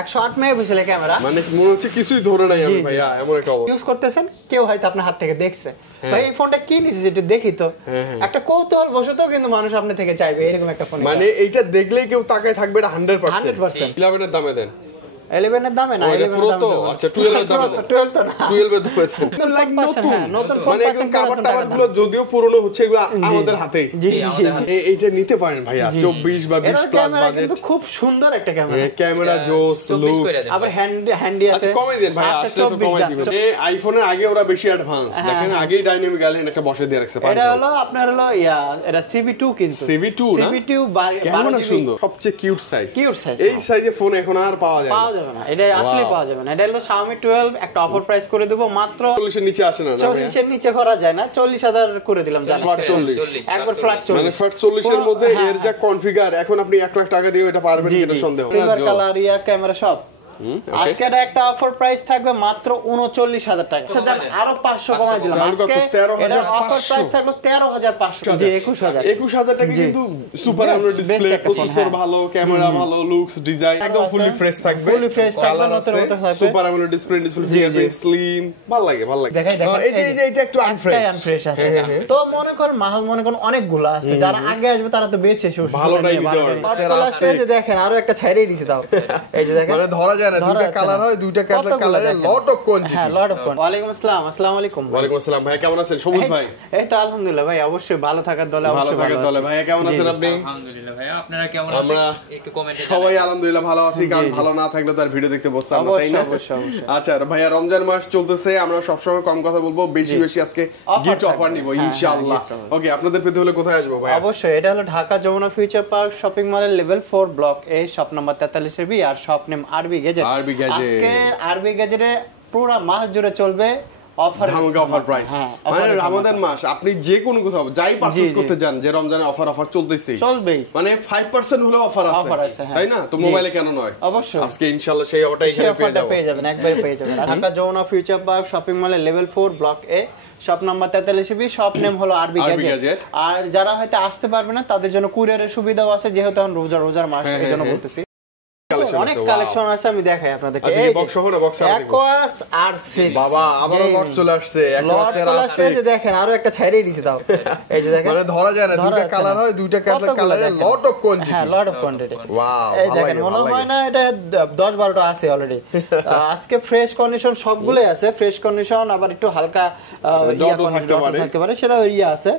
108 মেগাপিক্সেলের ক্যামেরা, মানে মনে হচ্ছে কিছুই ধরে নাই আমি ভাইয়া, এমন একটা অবস্থা। ইউজ করতেছেন, কেউ হয়তো আপনার হাত থেকে দেখছে, ভাই এই ফোনটা কি নিছিস একটু দেখি তো, একটা কৌতূহল বশত কিন্তু মানুষ আপনি থেকে চাইবে এরকম একটা ফোন। মানে এইটা দেখলেই কেউ তাকায় থাকবে, এটা 100%। 11 এর দামে দেন। 11 এর দামে না, 11 এর দামে তো আচ্ছা 12 এর দামে দেন। 12 তো না, 12 এর দামে দেন। লাইক নতুন ফোন, মানে এখন কভার-টাভারগুলো যদিও পুরনো হচ্ছে, এগুলো আমাদের হাতেই। জি এইটা নিতে পারেন ভাইয়া, 24 বা 20 প্লাস বাজেট। কিন্তু খুব সুন্দর একটা ক্যামেরা, ক্যামেরা জোস, লুকস, আবার হ্যান্ডি আছে। আচ্ছা কমাই দেন ভাই, আসলে তো কমাই দিবেন। এই আইফোনের আগে ওরা বেশি অ্যাডভান্স, দেখেন আগেই ডাইনামিক আইল্যান্ড একটা বসে দিয়ে রাখছে। এটা হলো আপনার হলো এটা CV2 কিন্তু CV2 না, CV2 কেমন সুন্দর, সবচেয়ে কিউট সাইজ। এই সাইজে ফোন এখন আর পাওয়া যায় না, এটা আসলে পাওয়া যাবে না। এটা হলো Xiaomi 12, একটা অফার প্রাইস করে দেব মাত্র 40 এর নিচে আসে না। 40 এর নিচে করা যায় না, 40,000 করে দিলাম জানেন, ফ্ল্যাট 40 একবার ফ্ল্যাট 40, মানে ফ্ল্যাট 40 এর মধ্যে এর যা কনফিগার, এখন আপনি 1 লাখ টাকা দিয়ে এটা পারবেন কিনা সন্দেহ। সিলভার কালার ইয়া ক্যামেরা সব। আজকে একটা অফার প্রাইস থাকবে মাত্র 39,000 টাকা, আরো 500 কমাই দিলাম। আজকে এটা অফার প্রাইস থাকলো 13,500, জি 21,000 টাকা, কিন্তু সুপার অ্যামোলেড ডিসপ্লে, প্রসেসর ভালো, ক্যামেরা ভালো, লুকস, ডিজাইন একদম ফুলি ফ্রেশ থাকবে, ফুলি ফ্রেশ থাকবে, নতুন মতো থাকবে, সুপার অ্যামোলেড ডিসপ্লে স্লিম, ভালো লাগে। দেখাই এটা একটু আনফ্রেশ আছে। তো মনে করেন মাহল, মনে করেন অনেকগুলো আছে, যারা আগে আসবে তারা তো বেঁচে শুরু ভালোটাই দিতে পারবে। যে দেখেন আরো একটা ছাইরেই দিছি তাও, এই যে দেখেন, মানে ধরা যায় না, দুটো কালার হয়, দুটো কালারে লট অফ কোয়ান্টিটি। হ্যাঁ লট অফ কোয়ান্টিটি। ওয়ালাইকুম আসসালাম। আসসালামু আলাইকুম। ওয়ালাইকুম আসসালাম ভাই, কেমন আছেন? সবুজ ভাই এই তো আলহামদুলিল্লাহ ভাই, অবশ্যই ভালো থাকার দলে, ভালো থাকার দলে। ভাই কেমন আছেন আপনি? আলহামদুলিল্লাহ ভাই, আপনারা কেমন আছেন? আমরা একটু কমেন্টে সবাই আলহামদুলিল্লাহ ভালো আছি, কারণ ভালো না থাকলে তার ভিডিও দেখতে বসতাম না, তাই না? আচ্ছা ভাইয়া, রমজান মাস চলতেছে, আমরা সবসময় কম কথা বলবো, বেশি আজকে গিফট অফার নিব ইনশাআল্লাহ। ওকে, আপনাদের পেতে হলে কোথায় আসবো ভাই? অবশ্যই এটা হলো Dhaka Jamuna future park shopping মলের level 4 block A, shop number 43 B, আর শপ নেম আরবি গ্যাজেট। আজকে আরবি গ্যাজেটে পুরো মাস জুড়ে চলবে অফার, ধামাকা অফার প্রাইস। মানে রমাদান মাস আপনি যে কোনো কোথাও যাই পারচেজ করতে যান, যে রমজানে অফার চলতেছে, চলবেই, মানে 5% হলেও অফার আছে, তাই না? তো মোবাইলে কেন নয়? অবশ্যই আজকে ইনশাআল্লাহ সেই অফারটা এখানে পেয়ে যাবেন, একবারে পেয়ে যাবেন। Dhaka Jamuna future park shopping মলের level 4 block A, shop number 43 B, shop name হলো আরবি গ্যাজেট। আর যারা হয়তো আসতে পারবে না তাদের জন্য কুরিয়ারের সুবিধাও আছে, যেহেতু এখন রোজার মাস, এইজন্য বলতেছি অনেক কালেকশন আছে, আমি দেখাই আপনাদেরকে। এই বক্স সহ না, বক্স Aquos R6, বাবা আবারো বক্স চলে আসছে, Aquos R6, এই যে দেখেন আরো একটা ছাইরেই দিছি তাও, এই যে দেখেন, মানে ধরা যায় না, দুটো কালার হয়, দুটো কালারে লট অফ কোয়ান্টিটি। হ্যাঁ লট অফ কোয়ান্টিটি। ওয়াও, এই দেখেন, মনে হয় না এটা 10-12টা আছে অলরেডি। আজকে ফ্রেশ কন্ডিশন সবগুলোই আছে, ফ্রেশ কন্ডিশন, আবার একটু হালকা থাকতে পারে, সেটা ইয়া আছে।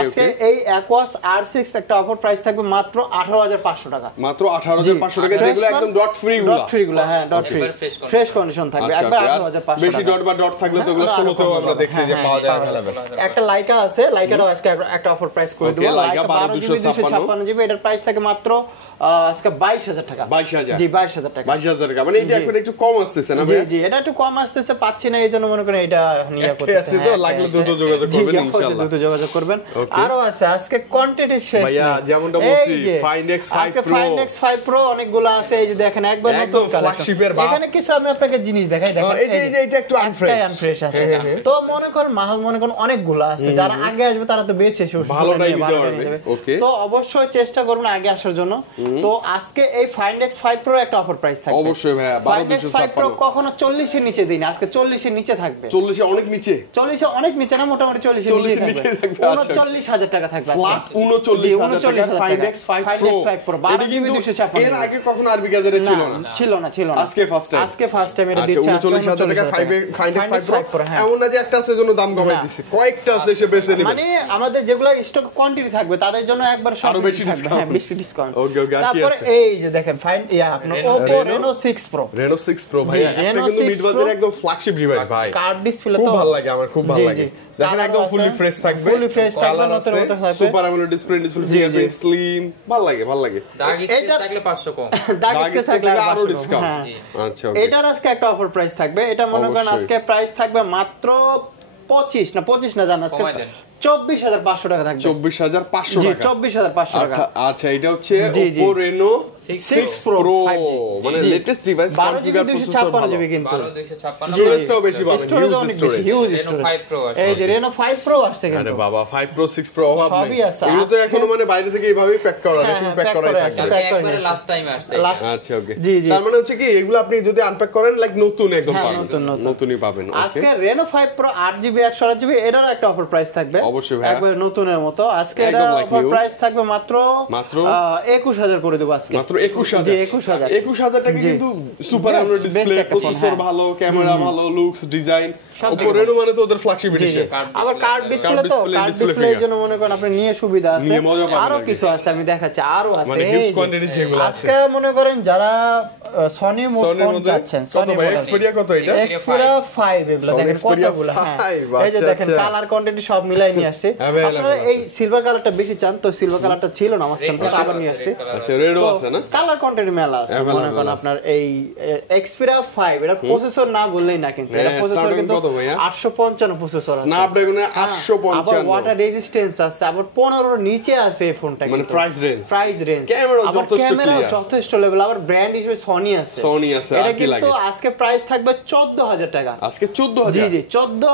আজকে এই Aquos R6 একটা অফার প্রাইস থাকবে মাত্র 18,500 টাকা, মাত্র 18,500 টাকা, যেগুলো একদম ডট ফ্রি গুলো, হ্যাঁ ডট ফ্রি, ফ্রেশ কন্ডিশন থাকবে, একবার 18,500 টাকা। বেশি ডট বা ডট থাকলে তো এগুলো 16তেও আমরা দেখছি যে পাওয়া যায়। একটা লাইকা আছে, লাইকাটাও আজকে একটা অফার প্রাইস করে দেব, লাইকা 12GB 256GB, এটার প্রাইস থাকে মাত্র আজকে 22,000 টাকা। 22,000, জি 22,000 টাকা, 22,000 টাকা, মানে এটা এখন একটু কম আসতেছে না ভাই? জি এটা একটু কম আসতেছে, পাচ্ছি না, এইজন্য মনে করেন এটা নিয়ে করতেছি। তো লাগলে দ্রুত যোগাযোগ করবেন ইনশাআল্লাহ, দ্রুত যোগাযোগ করবেন। আরো আছে আজকে কোয়ান্টিটি শেষ ভাইয়া, যেমনটা বলছি Find X5 Pro, Find X5 Pro অনেকগুলো আছে, এই যে দেখেন একবার নতুন কালেকশন। এখানে কিছু আমি আপনাকে জিনিস দেখাই, দেখেন এই যে এটা একটু আনফ্রেশ আছে। তো মনে করেন মাহল, মনে করেন অনেকগুলো আছে, যারা আগে আসবে তারা তো বেঁচে শুরু ভালোটাই দিতে পারবে। ওকে, তো অবশ্যই চেষ্টা করুন আগে আসার জন্য। তো আজকে এই Find X5 Pro একটা অফার প্রাইস থাকবে অবশ্যই ভাইয়া, Find X5 Pro কখনো 40 এর নিচে দিন, আজকে 40 এর নিচে থাকবে। 40 এ অনেক নিচে, 40 এ অনেক নিচে না, মোটামুটি 40 এর নিচে থাকবে। 39,000 টাকা থাকবে, ফ্ল্যাট 39,000 টাকা Find X5 Pro। 12GB 256। এর আগে কখনো আরবি গ্যাজেটে ছিল না। আজকে ফার্স্ট টাইম এটা দিচ্ছে। 39,000 টাকা Find X5 Pro, এমন না যে একটা আছে জন্য দাম কমাই দিছে, কয়েকটা আছে এসে বেঁচে নেবে, মানে আমাদের যেগুলো স্টক কোয়ান্টিটি থাকবে তাদের জন্য একবার আরো বেশি ডিসকাউন্ট, বেশি ডিসকাউন্ট। ওকে, তারপরে এই যে দেখেন ফাইন্ড আপনার Oppo Reno 6 Pro, ভাই একটা কিন্তু মিড বাজারে একদম ফ্ল্যাগশিপ ডিভাইস ভাই, কার্ড ডিসপ্লে তো ভালো লাগে, আমার খুব ভালো লাগে। দেখেন একদম ফুলি ফ্রেশ থাকবে, কালার নতুন থাকবে, সুপার অ্যামোলেড ডিসপ্লে স্লিম, ভালো লাগে। দাগ স্কেচ থাকলে 500 কম, দাগ স্কেচ থাকলে আরো ডিসকাউন্ট। আচ্ছা, ওকে, এটার আজকে একটা অফার প্রাইস থাকবে, এটা মনে করেন আজকে প্রাইস থাকবে মাত্র 25 না জানা, আজকে 24,500 টাকা থাকবে। 24,500 জি, টাকা। 24,500 টাকা। আচ্ছা, এটা হচ্ছে জি, জি। Oppo Reno 6 Pro 5G মানে জি। লেটেস্ট ডিভাইস 12GB 256GB কিন্তু। 12,256 স্টোরেজটাও বেশি পাবেন, স্টোরেজ হিউজ অনেক বেশি, storage. Huge Reno storage. 5 Pro আছে। এই যে Reno 5 Pro আসছে আরে কিন্তু। বাবা 5 Pro 6 Pro অভাব নেই। সবই আছে। এগুলো তো আজকে- এখনো মানে বাইরে থেকে এইভাবেই প্যাক করা, হ্যাঁ, এখন হ্যাঁ, প্যাক pack করাই করা থাকবে। আছে। pack করে একবারে নিয়েছে। লাস্ট টাইম আসছে। Last- আচ্ছা, ওকে। জি, জি। তার মানে হচ্ছে কি এগুলো আপনি যদি আনপ্যাক করেন লাইক নতুন একদম হ্যাঁ, পাবেন। নতুন। নতুনই পাবেন। ওকে। আজকে Reno 5 Pro 8GB 128GB এটারও একটা অফার প্রাইস থাকবে। অবশ্যই ভাইয়া। একবার নতুনের মতো। আজকে একদম এটার like অফার new। প্রাইস থাকবে মাত্র মাত্র 21,000 করে দেব আজকে। মাত্র 21,000। জি, 21,000 21,000 টাকা জি। কিন্তু super Best, AMOLED best display, একটা ফোন, প্রসেসর হ্যাঁ। ভালো, ক্যামেরা ভালো, লুকস, ডিজাইন। সব Oppo Reno মানে তো ওদের ফ্ল্যাগশিপ জি, জি। এডিশন। আবার কার্ড ডিসপ্লে তো display, কার্ড display ডিসপ্লের figure। জন্য মনে করেন আপনি নিয়ে সুবিধা আছে। নিয়ে মজা পাবেন আরো আর কি। কিছু আছে আমি দেখাচ্ছি, আরো আছে। মানে এই হিউজ যে, কোয়ান্টিটি যেগুলো আছে। আজকে মনে করেন যারা সনি সনির ফোন মধ্যে চাচ্ছেন, কত সনি ভাই মডেল Xperia কত এটা? Xperia 5 এগুলো Sony দেখেন Xperia কতগুলো, হ্যাঁ। 5, এই যে আচ্ছা, দেখেন আচ্ছা। কালার কোয়ান্টিটি সব মিলাই নিয়ে আসছে। Available আপনারা আছে। এই সিলভার কালারটা বেশি চান তো সিলভার কালারটা ছিল না আমার সাথে, তো আবার নিয়ে আসছে। আচ্ছা, রেডও আছে না? কালার কোয়ান্টিটি মেলা আছে। Available মনে করেন আছে। আপনার এই Xperia 5 এটা প্রসেসর না বললেই না কিন্তু এটা হ্যাঁ, প্রসেসর Snapdragon কিন্তু কত ভাইয়া? 855 প্রসেসর আছে। Snapdragon এর আবার 855 ওয়াটার রেজিস্ট্যান্স আছে, আবার 15 এর নিচে আছে এই ফোনটা। মানে প্রাইস রেঞ্জ। প্রাইস রেঞ্জ ক্যামেরাও যথেষ্ট ক্যামেরাও clear। যথেষ্ট লেভেল, আবার ব্র্যান্ড হিসেবে সনি আছে। Sony আছে, এটা আর কি কিন্তু লাগে? আজকে প্রাইস থাকবে 14,000 টাকা। আজকে 14,000। জি জি 14,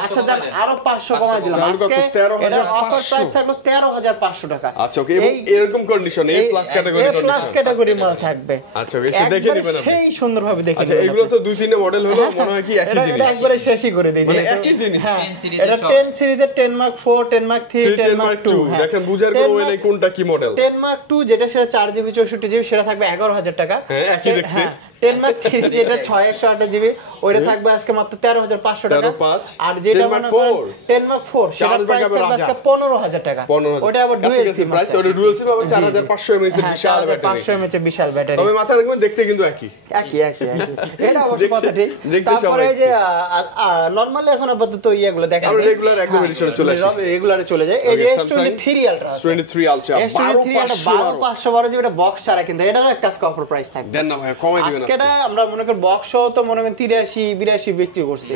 আচ্ছা যান আরো 500 কমাই দিলাম। তাহলে কত? আজকে 13,500 এটার অফার প্রাইস থাকলো 13,500 টাকা। আচ্ছা, ওকে। এবং এরকম কন্ডিশন এ প্লাস ক্যাটাগরি এ প্লাস ক্যাটাগরি মাল থাকবে। আচ্ছা, ওকে, এসে দেখে একবারে নেবেন আপনি। সেই সুন্দরভাবে দেখে আচ্ছা, নেবেন এগুলো আপনি। তো দুই তিনটে মডেল হলো, মনে হয় কি একই এটা জিনিস। একবারে শেষই করে দিয়েছি। মানে একই জিনিস। হ্যাঁ 10 সিরিজের এটা সব। 10 সিরিজের 10 Mark 4, 10 Mark 3, 10 Mark 2 দেখেন বুঝার কোনো ওয়ে নাই কোনটা কি মডেল। 10 Mark 2 যেটা সেটা 4GB 64GB সেটা থাকবে 11,000 টাকা। হ্যাঁ, একই দেখতে। 10 Mark 3 যেটা 6/128GB ওইটা থাকবে আজকে মাত্র 13,500 টাকা। 13,500 আর যেটা 10 Mark মনে করেন 4 10 Mark 4 সেটা চার্জ প্রাইস ব্যাকআপ থাকবে আজকে 15,000 টাকা। 15,000 ওটা আবার ডুয়াল কাছাকাছি সিম প্রাইস, আছে। ওটা ডুয়াল সিম আবার জি, জি। 4,500 mAh এর হ্যাঁ, বিশাল ব্যাটারি। 4,500 mAh এর বিশাল ব্যাটারি। তবে মাথায় রাখবেন দেখতে কিন্তু একই। একই এটা অবশ্য দেখতে- কথা ঠিক। দেখতে তারপরে সবাই এই যে নরমালি এখন আপাতত ইয়েগুলো দেখা আমরা যায় রেগুলার একদম এডিশনে চলে আসি। রেগুলারে চলে যায়। এই যে Okay, Samsung S23 Ultra আছে। 23 Ultra S23 এটা 12,512 এটা বক্স ছাড়া, কিন্তু এটারও একটা অফার প্রাইস থাকবে। দেন না ভাই, কমাই দিবেন আজকে আজকে। এটা আমরা মনে করি বক্স সহ তো মনে করেন 83-82 বিক্রি করছি।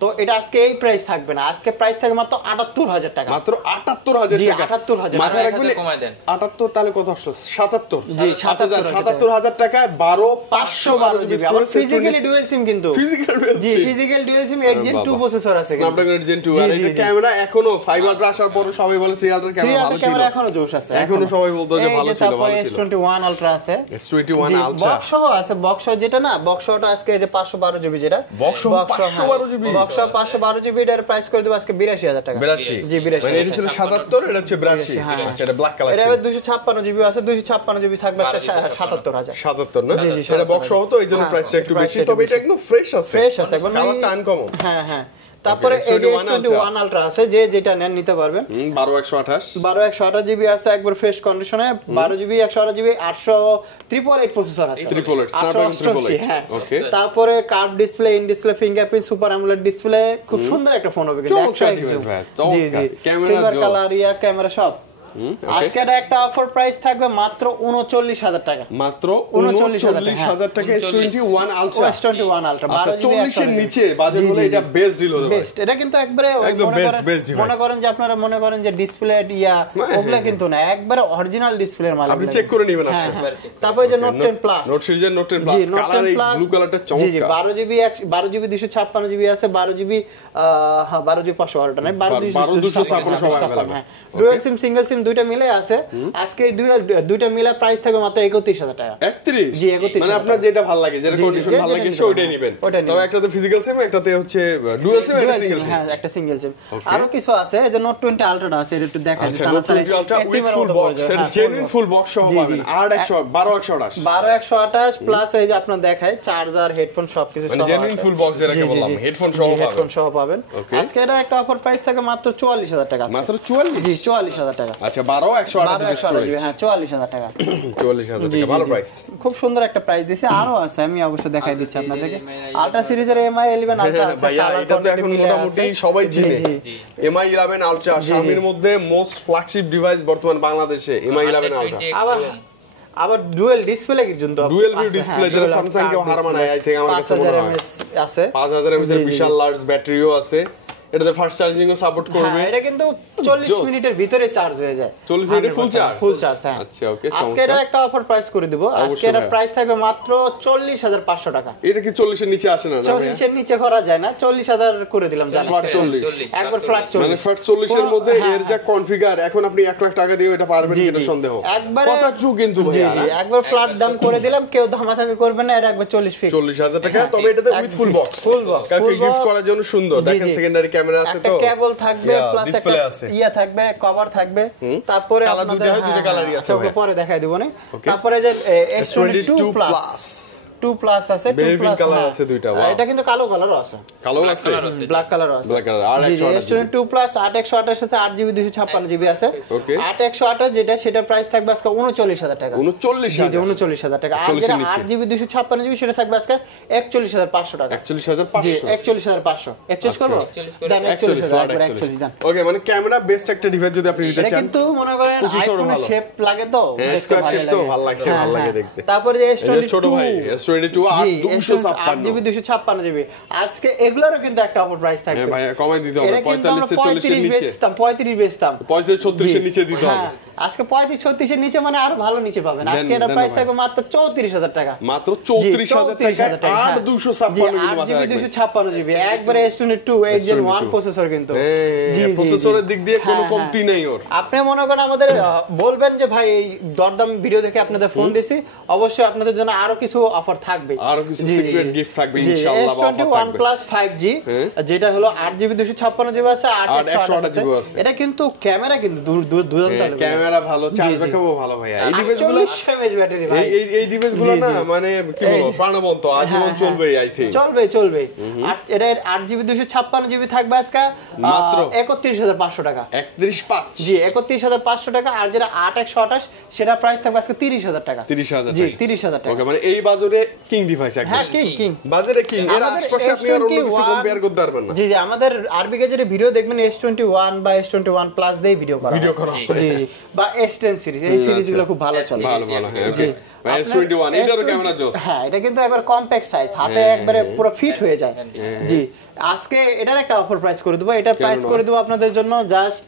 তো এটা আজকে এই প্রাইস থাকবে না, আজকে প্রাইস থাকবে মাত্র 78,000 টাকা। মাত্র 78,000 জি, টাকা। 78,000 মাথায় রাখবেন 1,000 কমায় দেন। 78 তাহলে কত আসলো? 77। জি, আচ্ছা, 77,000 77,000 টাকায় 12,512 512 জিবি আবার ফিজিক্যালি ডুয়াল সিম কিন্তু। ফিজিক্যাল জি, ফিজিক্যাল ডুয়াল সিম 8 Gen 2 প্রসেসর আছে কিন্তু। Snapdragon Gen 2 জি, আর জি, এটা জি। ক্যামেরা এখনো 5 Ultra আসার পর সবাই বলে 3 Ultra 3 ক্যামেরা ভালো Ultra ছিল। ক্যামেরা এখনো জোশ আছে। এখনো সবাই বলতো যে এই ভালো ছিল, তারপরে ভালো ছিল। S21 Ultra আছে। S21 Ultra বক্স সহ আছে, বক্স সহ যেটা না, বক্স সহটা আজকে এই যে 512 জিবি যেটা বক্স সহ 512 জিবি? বক্স সহ 512 জিবি এটার প্রাইস করে দেব আজকে 82,000 টাকা। 82 জি 82 মানে এটা ছিল 77, এটা হচ্ছে 82। হ্যাঁ। আচ্ছা, এটা ব্ল্যাক কালার এটা ছিল। 256 জিবি আছে, 256 জিবি থাকবে আজকে 77,000। 77 না? জি, জি, এটা বক্স সহ তো এই জন্য হ্যাঁ, প্রাইসটা একটু প্রাইসটা বেশি, একটু তবে এটা বেশি। একদম ফ্রেশ আছে। ফ্রেশ আছে একবার কালারটা আনকমন। হ্যাঁ হ্যাঁ। তারপরে Okay, এই যে S21 S21 Ultra আছে, যে যেটা নেন নিতে পারবেন। 12/128 12/128 জিবি আছে একবার ফ্রেশ কন্ডিশনে, 12 জিবি 128 জিবি 888 প্রসেসর আছে। 888 Snapdragon 888, হ্যাঁ। ওকে। তারপরে curve display, in display fingerprint, super AMOLED display, খুব সুন্দর একটা ফোন হবে কিন্তু। চমৎকার 100x device zoom। ভাই, জি চমৎকার। জি, ক্যামেরা সিলভার জোস। কালার, রিয়ার ক্যামেরা সব। আজকে এটা একটা অফার প্রাইস থাকবে মাত্র 39,000 টাকা। মাত্র 39,000 39,000 টাকা S21 Ultra। S21 Ultra আচ্ছা, 12 জিবি 40 এর নিচে বাজেট হলে এটা বেস্ট ডিল হতে পারে। বেস্ট। এটা কিন্তু একবারে একদম মনে best, করেন- best device। মনে করেন যে আপনারা মনে করেন যে ডিসপ্লে ওগুলা কিন্তু না, একবারে অরিজিনাল ডিসপ্লের মাল। আপনি চেক করে নেবেন হ্যাঁ, আসলে। হ্যাঁ। তারপরে যে নোট 10 প্লাস, নোট সিরিজের note 10 G plus note colour 10 এই প্লাস ব্লু কালারটা জি চমৎকার। 12 জিবি 256 জিবি আছে, 12 জিবি হ্যাঁ 12 জিবি 512 নাই, 12 256 সব available। হ্যাঁ। ডুয়াল সিম সিঙ্গেল সিম দুইটা মিলে আছে। আজকে এই দুইটা মিলে প্রাইস থাকবে মাত্র 31,000 টাকা। 31 জি, 31 মানে আপনার যেটা ভালো লাগে, যেটা জি, কন্ডিশন যে ভালো যেটা লাগে নিতে ওইটাই পারেন। নেবেন। ওইটাই নেবেন। তবে একটাতে ফিজিক্যাল সিম, একটাতে হচ্ছে ডুয়াল সিম, একটা সিঙ্গেল সিম। হ্যাঁ একটা সিঙ্গেল সিম। Okay. আরো কিছু আছে, এই যে নোট 20 আলট্রা আছে, এটা একটু দেখা আচ্ছা, note 20 ultra with full box, এটা জেনুইন ফুল বক্স সহ পাবেন। 12/128 12/128 প্লাস এই যে আপনার দেখায় চার্জার, হেডফোন সবকিছু মানে সহ জেনুইন আছে। ফুল বক্স যেটাকে জি, জি, বললাম, জি। হেডফোন সহ জি, হেডফোন পাবেন। সহ পাবেন। Okay. আজকে এটা একটা অফার প্রাইস থাকে মাত্র 44,000 টাকা। মাত্র 44? জি 44,000 টাকা। আচ্ছা, 12/128 12/128 হ্যাঁ 44,000 টাকা। 44,000 জি, টাকা, জি, ভালো জি। প্রাইস। খুব সুন্দর একটা প্রাইস দিছে, আরো আছে আমি অবশ্য দেখাই দিচ্ছি আপনাদেরকে। আলট্রা সিরিজের MI 11 আলট্রা আছে, ভাইয়া কালার এটা তো এখন কোয়ান্টিটি মিলে মোটামুটি আছে। সবাই জি, চিনে। জি। MI 11 Ultra Xiaomiর মধ্যে মোস্ট ফ্ল্যাগশিপ ডিভাইস বর্তমান বাংলাদেশে MI 11 Ultra। আবার ডুয়াল ডিসপ্লে কিন্তু ডুয়াল ভিউ আছে, ডিসপ্লে হ্যাঁ, যেটা dual স্যামসাং কে curved হার display। মানায়, আই থিং আমার কাছে মনে 5000 হয়। mAh আছে। 5000 mAh এর জি, জি, বিশাল জি। লার্জ ব্যাটারিও আছে। এটাতে ফাস্ট চার্জিং ও সাপোর্ট করবে। হ্যাঁ, এটা কিন্তু 40 মিনিটের ভিতরে চার্জ হয়ে যায়। 40 মিনিটে ফুল চার্জ? ফুল চার্জ, হ্যাঁ। আচ্ছা, ওকে। আজকে এটা একটা অফার প্রাইস করে দিব। আজকে এর প্রাইস থাকবে মাত্র 40,500 টাকা। এটা কি 40 এর নিচে আসে না? 40 এর নিচে করা যায় না, 40,000 করে দিলাম জানেন। ফ্ল্যাট 40 একবার ফ্ল্যাট 40 মানে ফ্ল্যাট 40 এর মধ্যে এর যা কনফিগার, এখন আপনি 1 লাখ টাকা দিয়ে এটা পারবেন কিনা সন্দেহ। একবার কথা ট্রু কিন্তু ভাই। জি জি, একবার ফ্ল্যাট দাম করে দিলাম, কেউ দামাদামি করবে না, এটা একবার 40 ফিক্স। 40,000 টাকা। তবে এটাতে with full box, full box, কাউকে গিফট করার জন্য সুন্দর। দেখেন সেকেন্ডারি ক্যামেরা আছে, তো একটা কেবল থাকবে, প্লাস একটা ইয়া থাকবে, কভার থাকবে। তারপরে কালার দুটো হয়, দুটো কালারই আছে, ওকে পরে দেখাই দিব না। তারপরে যে S22 প্লাস 2 প্লাস আছে, 2 প্লাস কালার আছে দুইটা। এটা কিন্তু কালো কালারও আছে, কালো আছে, ব্ল্যাক কালারও আছে। Black colour. আর S22 প্লাস 8128 আছে, 8GB 256GB আছে। ওকে। 8128 যেটা, সেটার প্রাইস থাকবে আজকে 39,000 টাকা। 39,000? জি 39,000 টাকা। আর যেটা 8GB 256GB সেটা থাকবে আজকে 41,500 টাকা। 41,500? জি 41,500। এক্সচেঞ্জ করব? দেন 41,000 দেন। ওকে, মানে ক্যামেরা বেস্ট একটা ডিভাইস যদি আপনি নিতে এটা চান। কিন্তু মনে করেন আইফোনের শেপ লাগে তো, দেখতে ভালো লাগে। ভালো লাগে দেখতে। তারপরে যে S22 ছোট ভাই S22 8GB 256GB, আজকে এগুলোরও কিন্তু একটা অফার প্রাইস থাকবে। ভাই কমাই দিতে হবে, 45 থেকে 40 এর নিচে। 35 বেচতাম, 35-36 এর নিচে দিতে হবে। আজকে 35-36 এর নিচে মানে আরো ভালো নিচে পাবেন। আজকে এর প্রাইস থাকবে মাত্র 34,000 টাকা। মাত্র 34,000 টাকা। 8 256GB একবারে S22 Gen 1 প্রসেসর কিন্তু। জি, প্রসেসরের দিক দিয়ে কোনো কমতি নাই ওর। আপনি মনে করেন আমাদের বলবেন যে ভাই এই দরদাম ভিডিও দেখে আপনাদের ফোন দিছি, অবশ্যই আপনাদের জন্য আরো কিছু অফার থাকবে, আরো কিছু সিক্রেট গিফট থাকবে ইনশাআল্লাহ। S21 Plus 5G যেটা হলো 8GB 256GB আছে, 8/128GB আছে। এটা কিন্তু ক্যামেরা কিন্তু দুর্দান্ত, ক্যামেরা ভালো, চার্জ ব্যাকআপও ভালো ভাইয়া। এই ডিভাইসগুলো 40 mAh ব্যাটারি ভাই। এই ডিভাইসগুলো না মানে কি বলবো, প্রাণবন্ত, আজীবন চলবে আই থিংক। চলবে। আর এটা 8GB 256GB থাকবে আজকে মাত্র 31,500 টাকা। 31,500? জি 31,500 টাকা। আর যেটা 8/128 সেটা প্রাইস থাকবে আজকে 30,000 টাকা। 30,000? জি 30,000 টাকা। ওকে, মানে এই বাজারে কিং ডিভাইস একদম। হ্যাঁ কিং বাজারে কিং। এর আশেপাশে আপনি আর অন্য কিছু কম্পেয়ার করতে পারবেন না। জি আমাদের আরবি গেজের ভিডিও দেখবেন S21 বা S21 প্লাস দিয়ে ভিডিও করা। জি বা S10 সিরিজ, এই সিরিজগুলো খুব ভালো চলে। ভালো হ্যাঁ। ওকে, S21 এটারও ক্যামেরা জোস। হ্যাঁ, এটা কিন্তু একবার কম্প্যাক্ট সাইজ, হাতে একবারে পুরো ফিট হয়ে যায়। জি আজকে এটার একটা অফার প্রাইস করে দেবো। এটার প্রাইস করে দেবো আপনাদের জন্য জাস্ট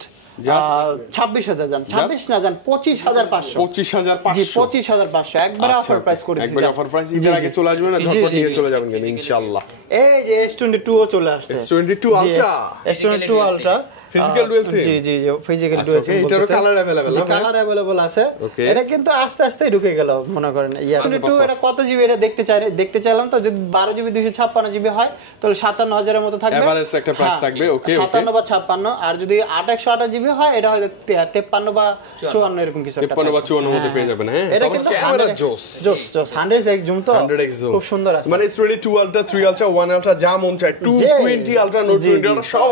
26,000 জান, 26 না জান, 25,500। 25,500 একবারে অফার প্রাইস করে দিচ্ছি। একবারে অফার প্রাইস। এর আগে চলে আসবেন না, ঝটপট নিয়ে চলে যাবেন কিন্তু ইনশাআল্লাহ। এই যে S22 ও চলে আসছে। S22 ultra, S22 ultra physical dual SIM. জি ফিজিক্যাল ডুয়াল সিম। এটারও কালার अवेलेबल আছে? কালার अवेलेबल আছে। এটা কিন্তু আস্তে আস্তে ঢুকে গেল মনে করেন। S22 এটা কত জিবি, এটা দেখতে চাইলাম তো। যদি 12GB 256GB হয় তাহলে 57,000 এর মতো থাকবে, এভারেজ একটা প্রাইস থাকবে। ওকে 57 বা 56। আর যদি 8/128GB হয় এটা হয়তো 53 বা 54 এরকম কিছু একটা 53 বা 54 এর মধ্যে পেয়ে যাবেন। হ্যাঁ, এটা কিন্তু ক্যামেরা জোস 100x জুম তো 100x জুম খুব সুন্দর আছে। মানে S22 আলট্রা, 3 আলট্রা, 1 আলট্রা যা মন চায়, 220 আলট্রা, নোট 20 আলট্রা সব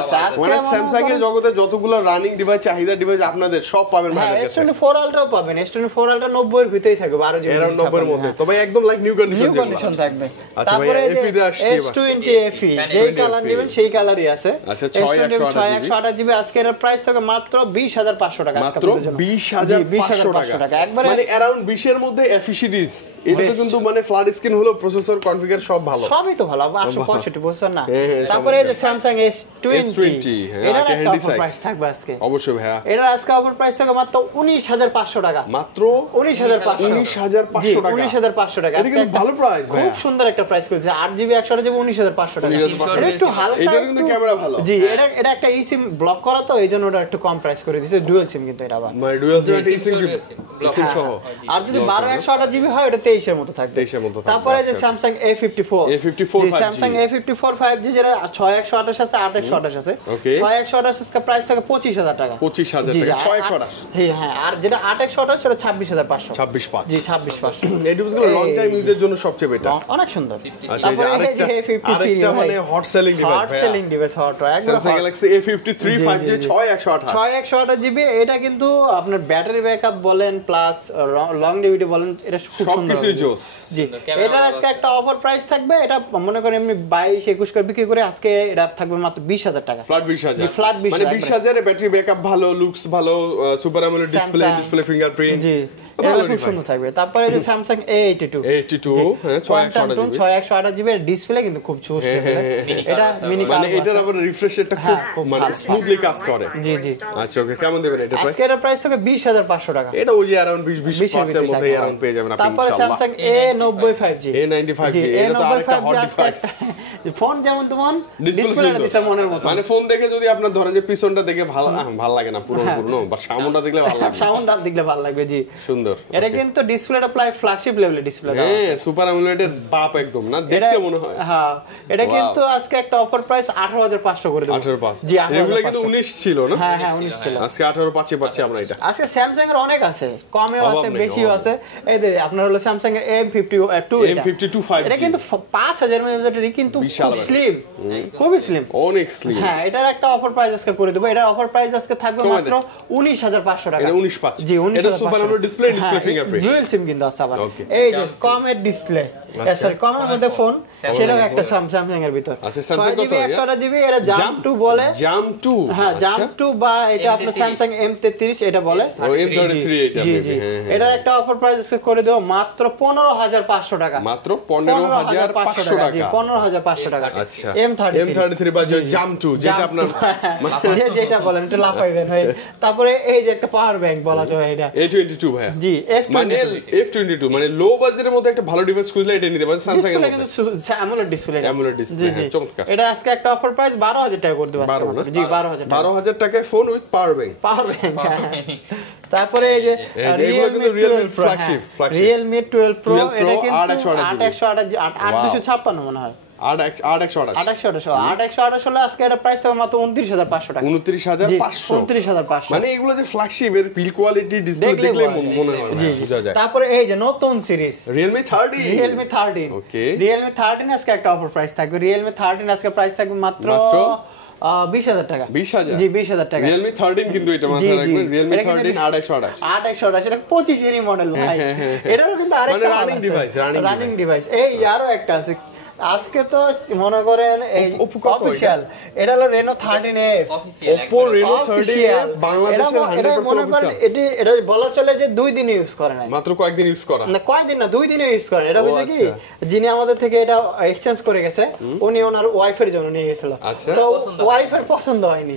আছে। মানে স্যামসাং এর জগতে যতগুলো রানিং ডিভাইস, চাহিদা ডিভাইস আপনাদের সব পাবেন ভাইদের কাছে। S24 আলট্রাও পাবেন। S24 আলট্রা 90 এর ভিতরেই থাকবে, 12GB এরাউন্ড 90 এর মধ্যে। তবে একদম লাইক নিউ কন্ডিশন থাকবে। আচ্ছা ভাই, এফি তে আসছে এবার S20 FE যেই কালার নেবেন সেই কালারই আছে। আচ্ছা 6128GB আজকে এর প্রাইস থাকে মাত্র 20,500 টাকা। মাত্র 20,500 টাকা। একবারে মানে अराउंड 20 এর মধ্যে FE সিরিজ। এটা তো কিন্তু মানে ফ্ল্যাট স্ক্রিন হলো, প্রসেসর কনফিগার সব ভালো, সবই তো ভালো। 865 প্রসেসর না। তারপরে এই যে Samsung S20 এটা একটা অফার প্রাইস থাকবে আজকে। অবশ্যই ভাইয়া, এটা আজকে অফার প্রাইস থাকে মাত্র 19,500 টাকা। মাত্র 19,500 টাকা। 19,500 টাকা। এটা কিন্তু ভালো প্রাইস ভাই, খুব সুন্দর একটা প্রাইস করেছে। 8GB 128GB 19,500 টাকা। এটা একটু হালকা, এটা কিন্তু ক্যামেরা ভালো। জি এটা একটা eSIM ব্লক করা তো এইজন্য ওটা একটু কম প্রাইস করে দিয়েছে। ডুয়াল সিম কিন্তু এটা আবার মানে ডুয়াল সিম সিম সহ। আর যদি 12/128GB হয় এটা 23 এর মতো থাকবে। তারপরে যে Samsung A54 জি Samsung A54 5G যেটা 6/128 আছে, 8/128 আছে। 6/128 এর প্রাইস থাকে 25,000 টাকা। 25,000 টাকা 6/128। হ্যাঁ, আর যেটা 8/128 সেটা 26,500। 26,500 জি 26,500। এই ডিভাইসগুলো লং টাইম ইউজের জন্য সবচেয়ে বেটার, অনেক সুন্দর। তারপরে আরেকটা মানে hot selling device, hot selling device, hot একদম Samsung Galaxy A53 5G 6/128GB। এটা কিন্তু আপনার ব্যাটারি ব্যাকআপ বলেন প্লাস লংজিভিটি বলেন, এটা খুব সুন্দর। জি এটা আজকে একটা অফার প্রাইস থাকবে। এটা মনে করেন এমনি 22-21 করে বিক্রি করে, আজকে এটা থাকবে মাত্র 20,000 টাকা। ফ্ল্যাট 20,000। জি ফ্ল্যাট 20,000 মানে 20,000 এ ব্যাটারি ব্যাকআপ ভালো, লুকস ভালো, সুপার অ্যামোলেড ডিসপ্লে ফিঙ্গারপ্রিন্ট। জি ভালো খুব সুন্দর থাকবে। তারপরে এই যে স্যামসাং A82 হ্যাঁ 628GB ডিসপ্লে কিন্তু খুব চুজ এটা মিনি মানে এটার আবার রিফ্রেশ রেটটা খুব মানে স্মুথলি কাজ করে। জি জি। আচ্ছা ওকে, কেমন দেবেন এটা প্রাইস? এর প্রাইস থাকে 20500 টাকা। এটা ওই যে अराउंड 20 এর মধ্যে अराउंड পেয়ে যাবেন আপনি তারপরে ইনশাআল্লাহ। স্যামসাং A95G এটা তো আরেকটা হট ডিভাইস। ফোন যেমন তেমন ডিসপ্লেটা দিছে মনের মতো। মানে ফোন দেখে যদি আপনার ধরেন যে পিছনটা দেখে ভালো লাগে না পুরো বা সামনটা দেখলে ভালো লাগে, সামনটা দেখলে ভালো লাগবে। জি সুন্দর। এটা কিন্তু ডিসপ্লেটা প্রায় ফ্ল্যাগশিপ লেভেলের ডিসপ্লে দাও। হ্যাঁ সুপার অ্যামোলেডের বাপ একদম না, দেখতে মনে হয়। হ্যাঁ এটা কিন্তু আজকে একটা অফার প্রাইস 18500 করে দেব। 18500 জি এগুলো কিন্তু 19 ছিল না? হ্যাঁ হ্যাঁ 19 ছিল। আজকে 18 পাচ্ছি আমরা এটা। আজকে স্যামসাং এর অনেক আছে, কমেও আছে বেশিও আছে। এই যে আপনার হলো স্যামসাং এর M52 M52 5G এটা কিন্তু 5000 mAh ব্যাটারি কিন্তু খুব স্লিম, খুবই স্লিম, অনেক স্লিম। হ্যাঁ এটার একটা অফার প্রাইস আজকে করে দেব। এটার অফার প্রাইস আজকে থাকবে মাত্র 19500 টাকা। এটা 19 পাচ্ছি। জি 19500। এটা super AMOLED display fingerprint dual SIM কিন্তু আছে আবার। এই যে কমের ডিসপ্লে, সরি কমের মধ্যে ফোন, সেটাও একটা স্যামসাং এর ভিতর। আচ্ছা স্যামসাং কত? 128GB এটা জাম্প 2 বলে। জাম্প 2 হ্যাঁ জাম্প 2 বা এটা আপনার স্যামসাং M33 এটা বলে। ও M33 এটা জি জি। এটার একটা অফার প্রাইস আজকে করে দেব মাত্র 15500 টাকা। মাত্র 15500 টাকা। জি 15500 টাকা। আচ্ছা M33 বা জাম্প 2 যেটা আপনার যেটা বলেন এটা লাফাইবেন ভাই। তারপরে এই যে একটা পাওয়ার ব্যাংক বলা যায় এটা A22 ভাই। জি মানে F22 মানে লো বাজেটের মধ্যে একটা ভালো ডিভাইস খুঁজলে এটা নিতে পারেন স্যামসাং এর মধ্যে। AMOLED ডিসপ্লে, AMOLED ডিসপ্লে চমৎকার। এটা আজকে একটা অফার প্রাইস 12000 টাকা করে দেব। জি 12000 টাকা। 12000 টাকায় ফোন উইথ পাওয়ার ব্যাংক। তারপরে এই যে Realme ফ্ল্যাগশিপ Realme 12 Pro এটা কিন্তু 8256 মনে হয়। 828 আজকে এটা প্রাইস থাকবে মাত্র 29500 টাকা। 29500 মানে এগুলো যে ফ্ল্যাগশিপ এর বিল কোয়ালিটি ডিসপ্লে দেখলে মনে হয় বোঝা যায়। তারপরে এই যে নতুন সিরিজ Realme 13 ওকে Realme 13 আজকে একটা অফার প্রাইস থাকবে। Realme 13 আজকে প্রাইস থাকবে মাত্র 20000 টাকা। 20000 জি 20000 টাকা। Realme 13 কিন্তু এটা মাথায় রাখবেন। Realme 13 828 এটা 25 এর মডেল ভাই। এটারও কিন্তু আরেকটা রানিং ডিভাইস। এই আরো একটা আছে আজকে তো মনে করেন এই অফিশিয়াল, এটা হলো Reno 13F Oppo Reno 13F বাংলাদেশের 100% অফিশিয়াল। এটা বলা চলে যে 2 দিন ইউজ করে না, মাত্র কয়েকদিন ইউজ করা না কয়েকদিন না 2 দিন ইউজ করে। এটা হচ্ছে কি যিনি আমাদের থেকে এটা এক্সচেঞ্জ করে গেছে উনি ওনার ওয়াইফের জন্য নিয়ে গেছিল, তো ওয়াইফের পছন্দ হয়নি।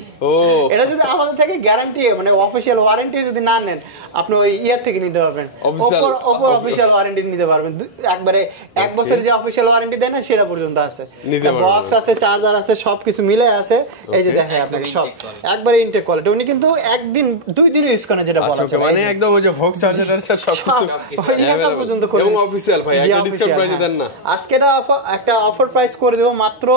এটা যদি আমাদের থেকে গ্যারান্টি মানে অফিশিয়াল ওয়ারেন্টি যদি না নেন আপনি ওই ইয়ার থেকে নিতে পারবেন, Oppo অফিশিয়াল ওয়ারেন্টি নিতে পারবেন। একবারে 1 বছরের যে অফিশিয়াল ওয়ারেন্টি দেন সেটা পর্যন্ত আছে, বক্স আছে, চার্জার আছে, সবকিছু মিলে আছে। এই যে দেখেন আপনাকে সব একবারে ইনটেক কোয়ালিটি। উনি কিন্তু একদিন 2 দিন ইউজ করেন যেটা বলা যায়, মানে একদম ওই যে ভক্স চার্জার আছে সবকিছু এটা পর্যন্ত করে এবং অফিশিয়াল ভাই একটা ডিসকাউন্ট প্রাইসে দেন না। আজকে একটা অফার প্রাইস করে দেব মাত্র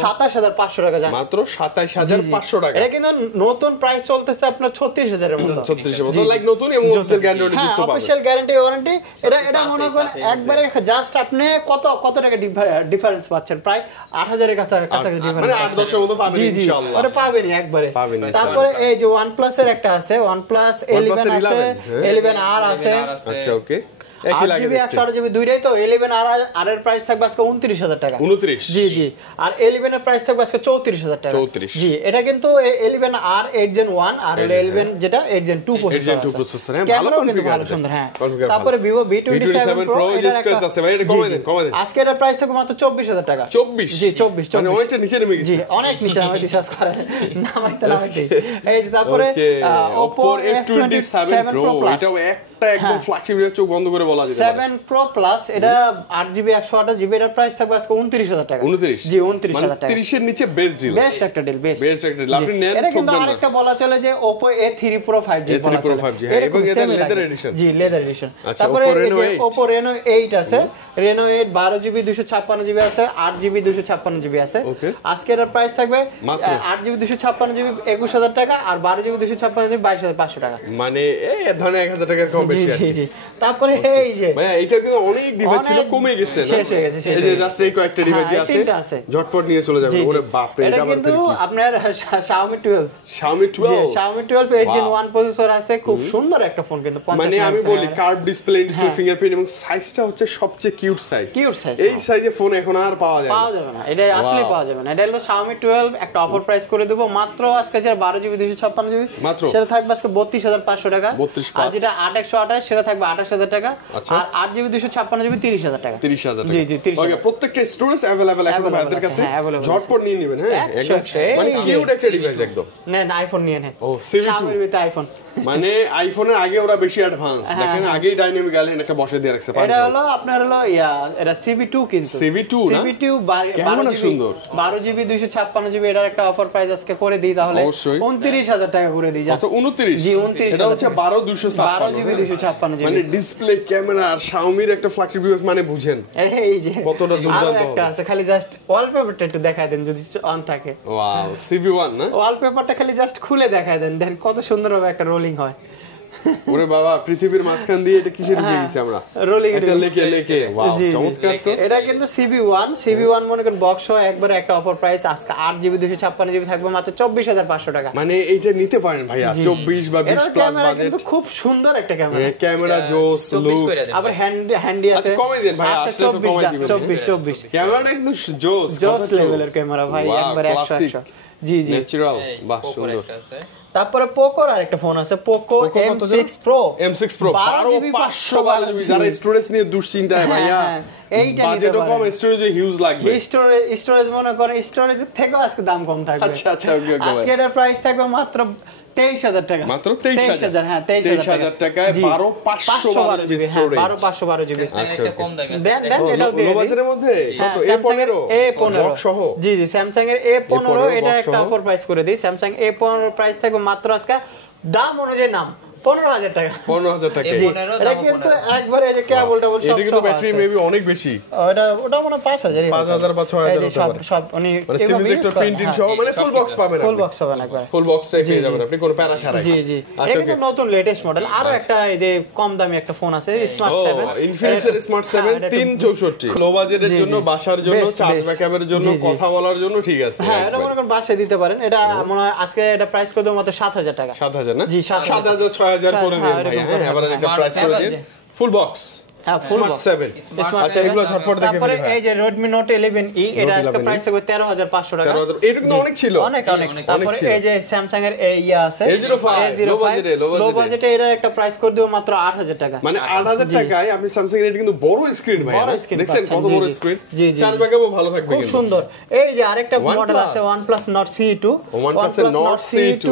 27500 টাকা। জানেন মাত্র 27500 টাকা। এটা কিন্তু নতুন প্রাইস চলতেছে আপনার 36000 এর মতো, 36 এর মতো লাইক নতুন এবং অফিশিয়াল গ্যারান্টি যুক্ত পাবেন। Official guarantee warranty. এটা মনে করেন একবারে জাস্ট আপনি কত টাকা ডিফারেন্স পাচ্ছেন, প্রায় 8000 এর কাছাকাছি ডিফারেন্স, মানে 8-10 এর মতো পাবেন ইনশাআল্লাহ। আরে পাবেনই একবারে। তারপরে এই যে OnePlus এর একটা আছে, OnePlus 11 আছে, 11R আছে। আচ্ছা ওকে, 8GB 128GB দুইটাই তো। 11R এর প্রাইস থাকবে আজকে 29000 টাকা। 29 জি জি। আর 11 এর প্রাইস থাকবে আজকে 34000 টাকা। 34 জি। এটা কিন্তু 11R 8 Gen 1 আর 11 যেটা 8 Gen 2 প্রসেসর। হ্যাঁ ভালো কনফিগার, ভালো সুন্দর। হ্যাঁ তারপরে Vivo V27 Pro এটা আছে ভাই, এটা কমে দেন। আজকে এর প্রাইস থাকবে মাত্র 24000 টাকা। 24 জি 24 মানে অনেকটা নিচে নেমে গেছে। জি অনেক নিচে আমি রিসার্চ করে নামাইতে এই যে। তারপরে Oppo F27 Pro Plus, এটাও একটা একদম ফ্ল্যাগশিপ, চোখ বন্ধ করে বলা যায়। 7 Pro Plus এটা 8GB 128GB এর প্রাইস থাকবে আজকে 29000 টাকা। 29 জি 29000 টাকা। 30 এর নিচে বেস্ট ডিল, বেস্ট একটা ডিল, বেস্ট একটা ডিল। আপনি নেন। এটা কিন্তু আরেকটা বলা চলে যে Oppo A3 Pro 5G বলা চলে। এবং এটা লেদার এডিশন। জি লেদার এডিশন। আচ্ছা, তারপরে Oppo Reno 8 আছে, Reno 8 12GB 256GB আছে, 8GB 256GB আছে। আজকে এর প্রাইস থাকবে 8GB 256GB 21000 টাকা আর 12GB 256GB 22500 টাকা। মানে এই ধরনের 1000 টাকার কম বেশি আছে। জি জি। তারপরে এই যে ভাই এটা কিন্তু অনেক ডিভাইস ছিল, কমে গেছে না, শেষ হয়ে গেছে। এই যে জাস্ট এই কয়েকটা ডিভাইস আছে, ঝটপট নিয়ে চলে যাবে। ওরে বাপ রে, এটা কিন্তু আপনার Xiaomi 12 Xiaomi 12 8 Gen 1 প্রসেসর আছে, খুব সুন্দর একটা ফোন কিন্তু। মানে আমি বলি কার্ভ ডিসপ্লে ফিঙ্গারপ্রিন্ট এবং সাইজটা হচ্ছে সবচেয়ে কিউট সাইজ। এই সাইজে ফোন এখন আর পাওয়া যাবে না, এটা আসলে পাওয়া যাবে না। এটা হলো Xiaomi 12 একটা অফার প্রাইস করে দেব মাত্র আজকে যে 12GB 256GB সেটা থাকবে আজকে 32500 টাকা। আর যেটা 8 128 সেটা থাকবে 28000 টাকা, আর 8GB 256GB 30000 টাকা। 30000 টাকা। জি জি 30000। ওকে, প্রত্যেকটা স্টোরেজ अवेलेबल এখন ভাইদের কাছে, ঝটপট নিয়ে নেবেন। হ্যাঁ, একদম মানে কিউট একটা ডিভাইস একদম। নেন আইফোন নিয়ে নেন। ও CV2 Xiaomi এর আইফোন, মানে আইফোনের আগে ওরা বেশি অ্যাডভান্স, দেখেন আগেই ডাইনামিক গ্যালারি একটা বসে দিয়ে রাখছে। এটা হলো আপনার হলো এটা CV2 কিন্তু CV2 না? CV2 কেমন সুন্দর 12GB 256GB এটার একটা অফার প্রাইস আজকে করে দিই তাহলে 29000 টাকা করে দিই। কত 29? জি 29। এটা হচ্ছে 12256 12GB 256GB মানে ডিসপ্লে ক্যামেরা আর Xiaomi-র একটা ফ্ল্যাগশিপ ডিভাইস মানে বুঝেন এই যে কতটা দুর্দান্ত। একটা আছে, খালি জাস্ট ওয়ালপেপারটা একটু দেখায় দেন যদি অন থাকে। ওয়াও, CV1 না? ওয়ালপেপারটা খালি জাস্ট খুলে দেখায় দেন, দেখেন কত সুন্দরভাবে একটা রোলিং হয়। ওরে বাবা, পৃথিবীর মাঝখান দিয়ে এটা কিসে ঢুকে গেছি আমরা, রোলিং এটা লেকে। ওয়াও, চমৎকার তো। এটা কিন্তু CV1 মনে করেন বক্স সহ একবারে একটা অফার প্রাইস আজকে 8GB 256GB থাকবে মাত্র 24500 টাকা। মানে এইটা নিতে পারেন ভাইয়া 24 বা 20 প্লাস বাজেট, কিন্তু খুব সুন্দর একটা ক্যামেরা। ক্যামেরা জোস, লুকস, আবার হ্যান্ডি আছে। আচ্ছা কমাই দেন ভাই, আচ্ছা আসলে তো কমাই দিবেন। 24। ক্যামেরাটা কিন্তু জোস লেভেলের ক্যামেরা ভাই, একবারে 100। জি ন্যাচারাল, বাহ সুন্দর। তারপরে পোকোর আরেকটা ফোন আছে, Poco M6 Pro। M6 Pro 512GB, যারা স্টোরেজ নিয়ে দুশ্চিন্তায় ভাইয়া, এইটা বাজেটও কম, স্টোরেজে হিউজ লাগবে। স্টোরেজ মনে করেন স্টোরেজের থেকেও আজকে দাম কম থাকবে। আচ্ছা ওকে আজকে এর প্রাইস থাকবে মাত্র 23000 টাকা। মাত্র 23000। হ্যাঁ 23000 টাকায় 12512GB স্টোরেজ। 12512GB। আচ্ছা একটা কম দামি আছে। দেন এটাও দিয়ে দিই। বাজারের মধ্যে কত A15 বক্স সহ। জি Samsung এর A15 এটা একটা অফার প্রাইস করে দিই। Samsung A15 প্রাইস থাকবে মাত্র আজকে দাম অনুযায়ী নাম 15000 টাকা। 15000 টাকা। জি এটা কিন্তু একবারে এই যে কেবলটা বল সব এটা কিন্তু ব্যাটারি মেবি অনেক বেশি। ওটা মনে 5000 5000 বা 6000 হতে পারে। সব উনি সিমিলেক্টর প্রিন্টিং সহ মানে ফুল বক্স পাবেন, ফুল বক্স হবে না একবার, ফুল বক্সটাই পেয়ে যাবেন আপনি কোনো প্যারা ছাড়াই। জি এটা কিন্তু নতুন লেটেস্ট মডেল। আরো একটা এই যে কম দামি একটা ফোন আছে স্মার্ট 7, ইনফিনিক্সের স্মার্ট 7 364, লো বাজেটের জন্য, বাসার জন্য, চার্জ ব্যাকআপের জন্য, কথা বলার জন্য ঠিক আছে। হ্যাঁ এটা মনে করেন বাসায় দিতে পারেন। এটা মনে হয় আজকে এটা প্রাইস করে দেব মাত্র 7000 টাকা। 7000 না? জি 7000 6000 করে দিন ভাই, হ্যাঁ এভারেজ একটা প্রাইস করে দিন। ফুল বক্স হ্যাঁ ফুল স্মার্ট 7। আচ্ছা এগুলো ঝটপট দেখে তারপরে এই যে Redmi Note 11e এটা আজকে প্রাইস থাকবে 13500 টাকা। 13000, এটা কিন্তু অনেক ছিল, অনেক। তারপরে এই যে Samsung এর ইয়া আছে A05 লো বাজেটে এটা একটা প্রাইস করে দেব মাত্র 8000 টাকা। মানে 8000 টাকায় আপনি Samsung এর এটা কিন্তু বড় স্ক্রিন ভাই, দেখছেন কত বড় স্ক্রিন, জি চার্জ ব্যাকআপও ভালো থাকবে খুব কিন্তু সুন্দর। এই যে আরেকটা মডেল আছে OnePlus Nord CE2। OnePlus Nord CE2